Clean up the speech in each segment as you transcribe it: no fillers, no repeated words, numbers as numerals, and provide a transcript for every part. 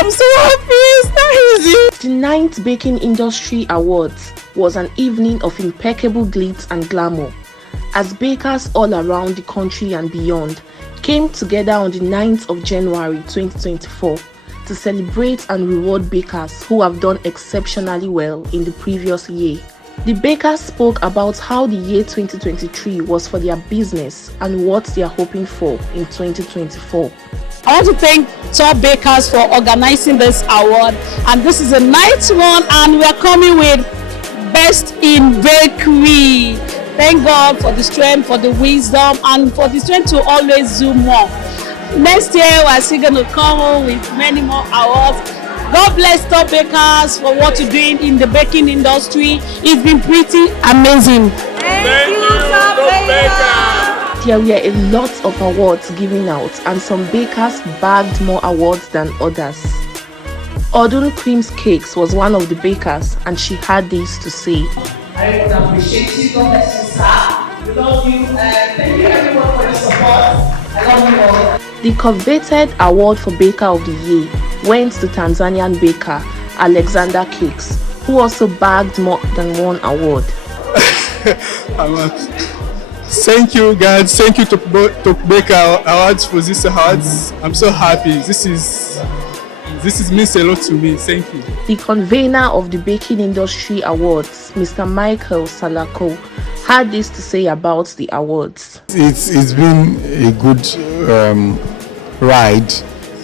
I'm so happy. It's not easy. The 9th Baking Industry Awards was an evening of impeccable glitz and glamour, as bakers all around the country and beyond came together on the 9th of January 2024 to celebrate and reward bakers who have done exceptionally well in the previous year. The bakers spoke about how the year 2023 was for their business and what they are hoping for in 2024. I want to thank Top Bakers for organizing this award, and this is the 9th one, and we are coming with Best in Bakery. Thank God for the strength, for the wisdom, and for the strength to always do more. Next year we are still going to come home with many more awards. God bless Top Bakers for what you're doing in the baking industry. It's been pretty amazing. Thank you, Top Bakers. There were a lot of awards given out, and some bakers bagged more awards than others. Odun Creams Cakes was one of the bakers, and she had this to say. I would appreciate you. God bless you, sir. We love you, and thank you everyone for your support. I love you all. The coveted award for Baker of the Year went to Tanzanian baker Alexander Cakes, who also bagged more than one award. Thank you, guys. Thank you to Baker Awards for this awards. I'm so happy. This means a lot to me. Thank you. The convener of the Baking Industry Awards, Mr. Michael Salako, had this to say about the awards. It's been a good ride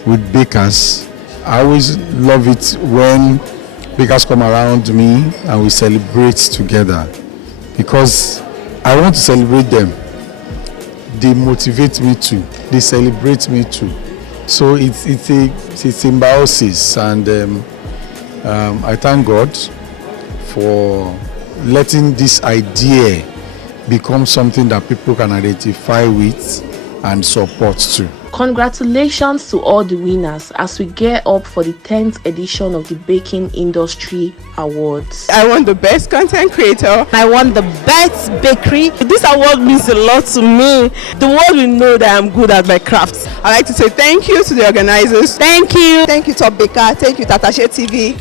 with bakers. I always love it when bakers come around me and we celebrate together, because I want to celebrate them. They motivate me too. They celebrate me too. So it's a symbiosis, and I thank God for letting this idea become something that people can identify with and support too. Congratulations to all the winners as we gear up for the 10th edition of the Baking Industry Awards. I won the best content creator. I won the best bakery. This award means a lot to me. The world will know that I'm good at my craft. I'd like to say thank you to the organizers. Thank you. Thank you, Top Baker. Thank you, Tatashe TV.